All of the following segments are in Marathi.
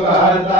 Father.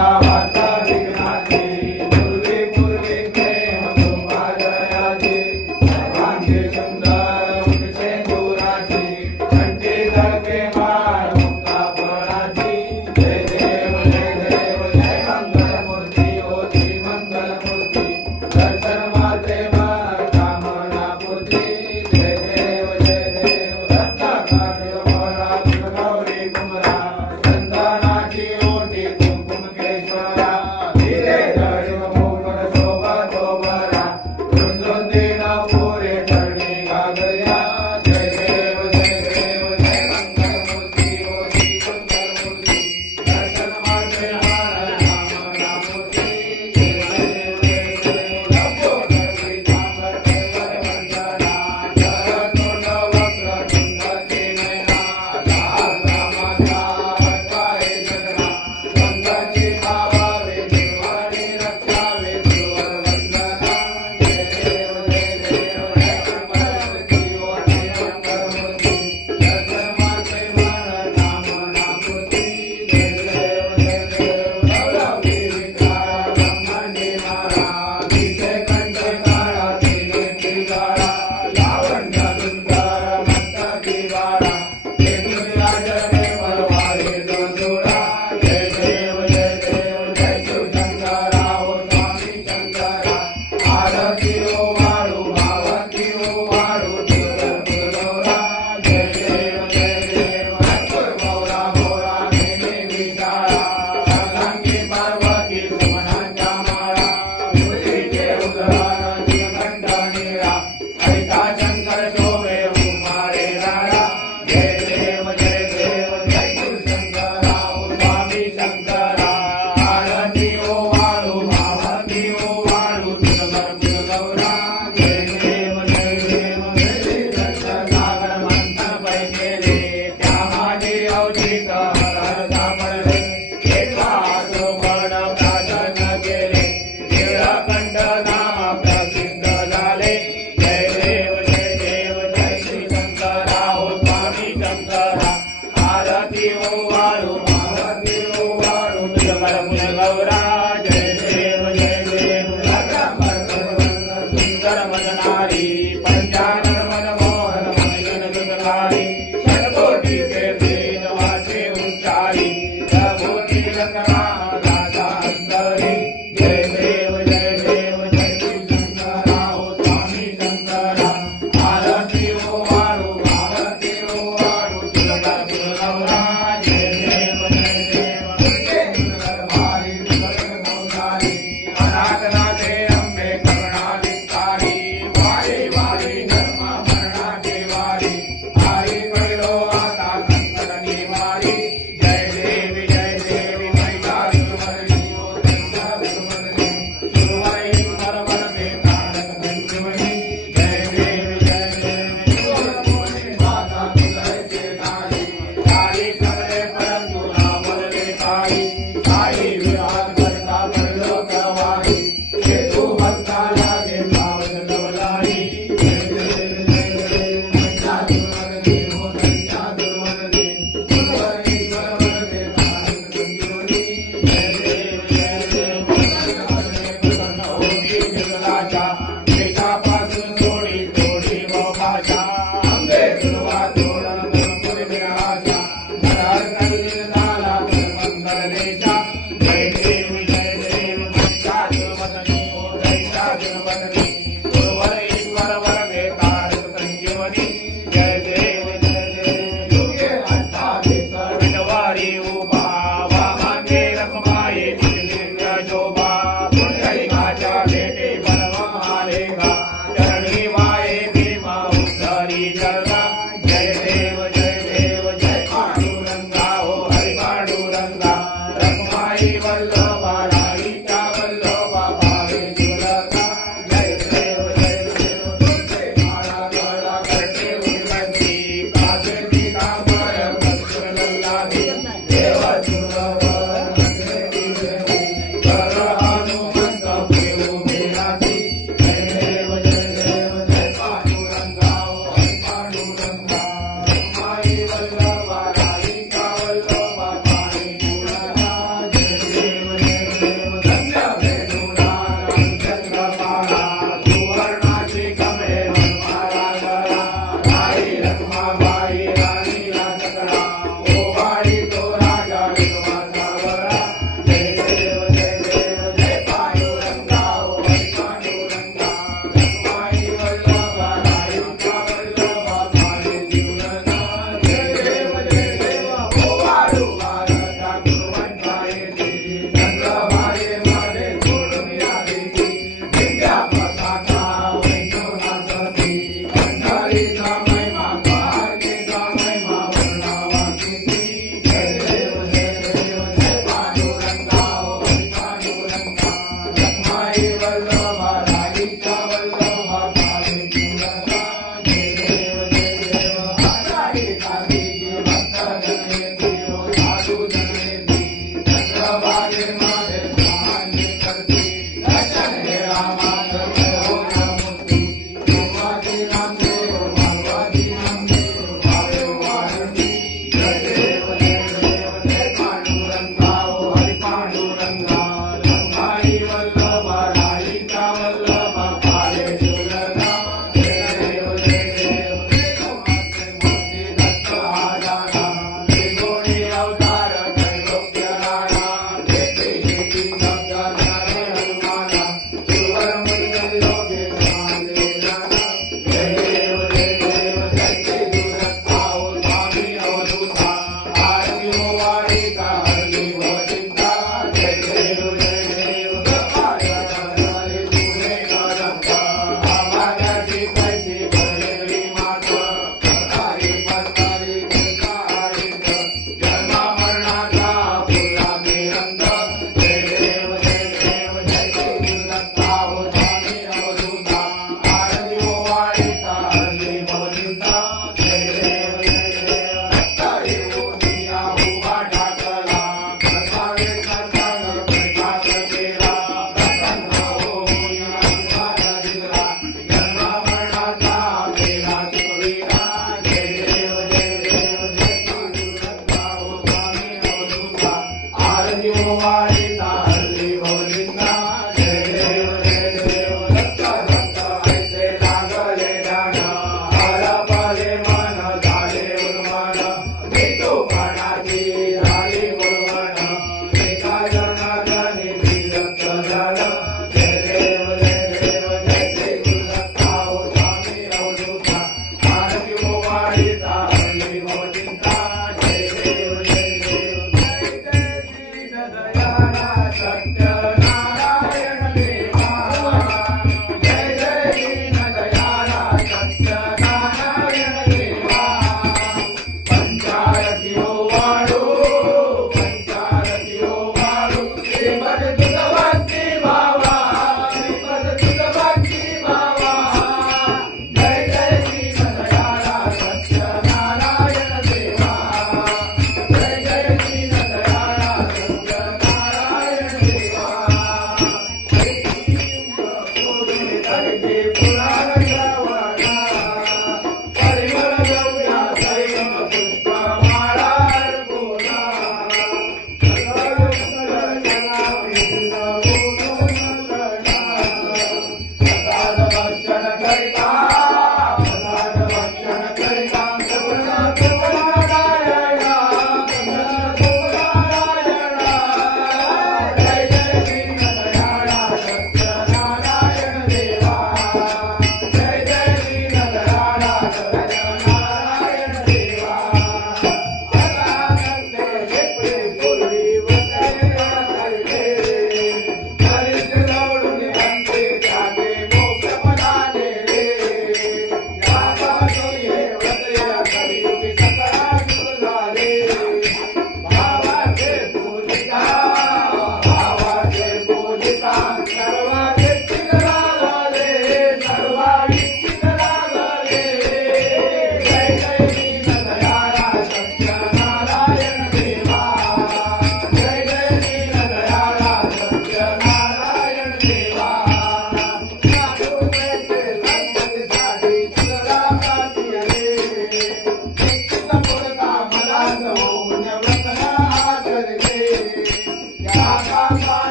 Saudita.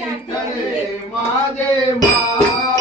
माझे मा.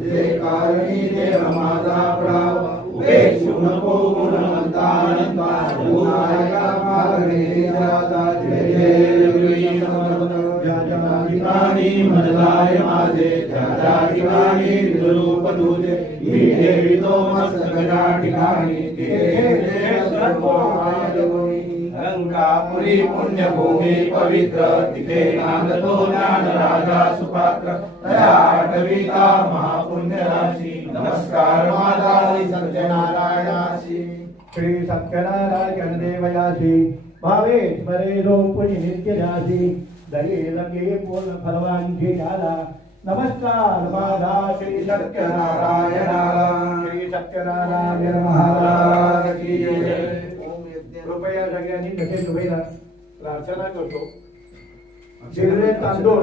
जे कारणी देह माझा प्राव उपेक्षू नको गुणवंता गुणाया मागणे जाता ठिकाणी म्हणलाय माझे त्याच्या ठिकाणी निरूप तुझे. मी ठेवितो मस्तकाच्या ठिकाणी लंकापुरी पुण्यभूमी पवित्र तिथे नांदतो ज्ञान राजा सुपात्र. तया आठविता महा पुण्यराशी नमस्कार माझा सत्यनारायणाशी श्री सत्यनारायण देवयाशी भावे स्मरे जो पुनि नित्य जासी दरी लगे पूर्ण फलवांची झाला नमस्कार माझा श्री सत्यनारायणाला श्री सत्यनारायण महाराज की जय. कृपया सगळ्यांनी कठीण दुबईला प्रार्थना करतो। शिरले तांदूळ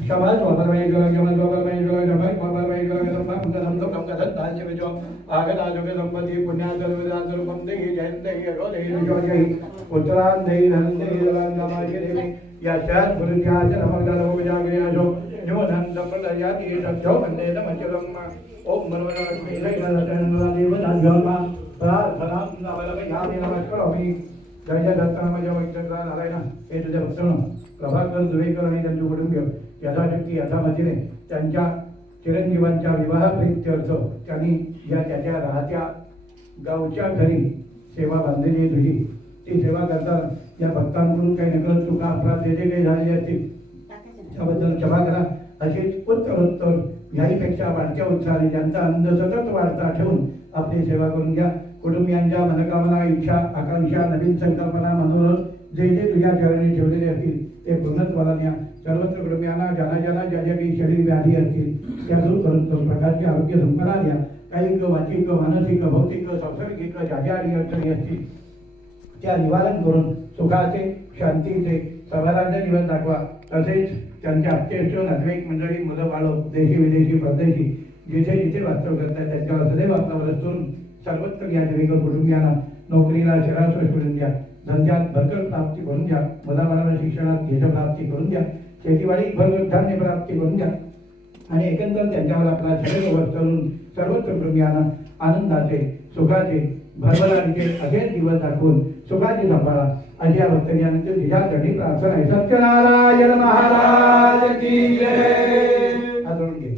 बाबर में ईश्वर के संबंध हम हम तो कम कदर दाल जे जो आगे राजो के संपत्ति पुण्यादल वेदांत रूपम दे जयंत दे रो दे जो जय उत्तरान दे धन दे जलान नामा के देवी या चार गुरुज्ञा से नमक दाल हो जागे जो जो धन दंपल या ये सब जो बंदे नम चलम ओम मनोरा लक्ष्मी लैला लटन देव दान प्रार्थना नामला या नमस्कार मी जय जय दत्ताना माझ्या वैद्यकरा नारायण हे तुझ्या भक्तनो प्रभाकर जुवेकर आणि त्यांचे कुटुंब यथाशक्ती यथामतीने त्यांच्या चिरंजीवांच्या विवाहप्रित्यर्थ त्यांनी या त्याच्या राहत्या गावच्या घरी सेवा बांधलेली आहे. तुझी ती सेवा करताना या भक्तांकडून काही नकळत चुका अपराध जे जे काही झालेले असतील त्याबद्दल क्षमा करा. अशीच उत्तरोत्तर याहीपेक्षा वाढत्या उत्साहाने ज्यांचा आनंद सतत वाढता ठेवून आपली सेवा करून घ्या. कुटुंबियांच्या मनकामना इच्छा आकांक्षा नवीन संकल्पना मनोरथ जे जे तुझ्या चरणी ठेवलेले असतील ते पूर्णत्वाला न्या. सर्वत्र कुटुंबियांना ज्यांना ज्यांना ज्या ज्या काही शरीर व्याधी असतील त्या दूर करून तो प्रकारची आरोग्य संपदा द्या. कायिक वाचिक मानसिक भौतिक सांसर्गिक ज्या ज्या अडचणी असतील त्या निवारण करून सुखाचे शांतीचे समाधानाचे जीवन दाखवा. तसेच त्यांच्या अत्यक्ष नातेवाईक मंडळी मुलं बाळो देशी विदेशी परदेशी जिथे जिथे वास्तव करतात त्यांच्यावर सदैव आपला वरस सर्वत्र या जैविक कुटुंबियांना नोकरीला शहरात करून द्या. धंद्यात भरकर प्राप्ती करून द्या मुलाबाळांना शिक्षणात घेज प्राप्ती करून द्या शेतीवाडी भर धान्य प्राप्ती करून द्या आणि एकंदर त्यांच्यावर आपला शरीर वर करून सर्वत्र कुटुंबियांना आनंदाचे सुखाचे भरभराचे असेच दिवस दाखवून सुखाचे सांभाळा अशी या भक्तजनांची तुझ्या प्रार्थना आहे. सत्यनारायण महाराज की जय.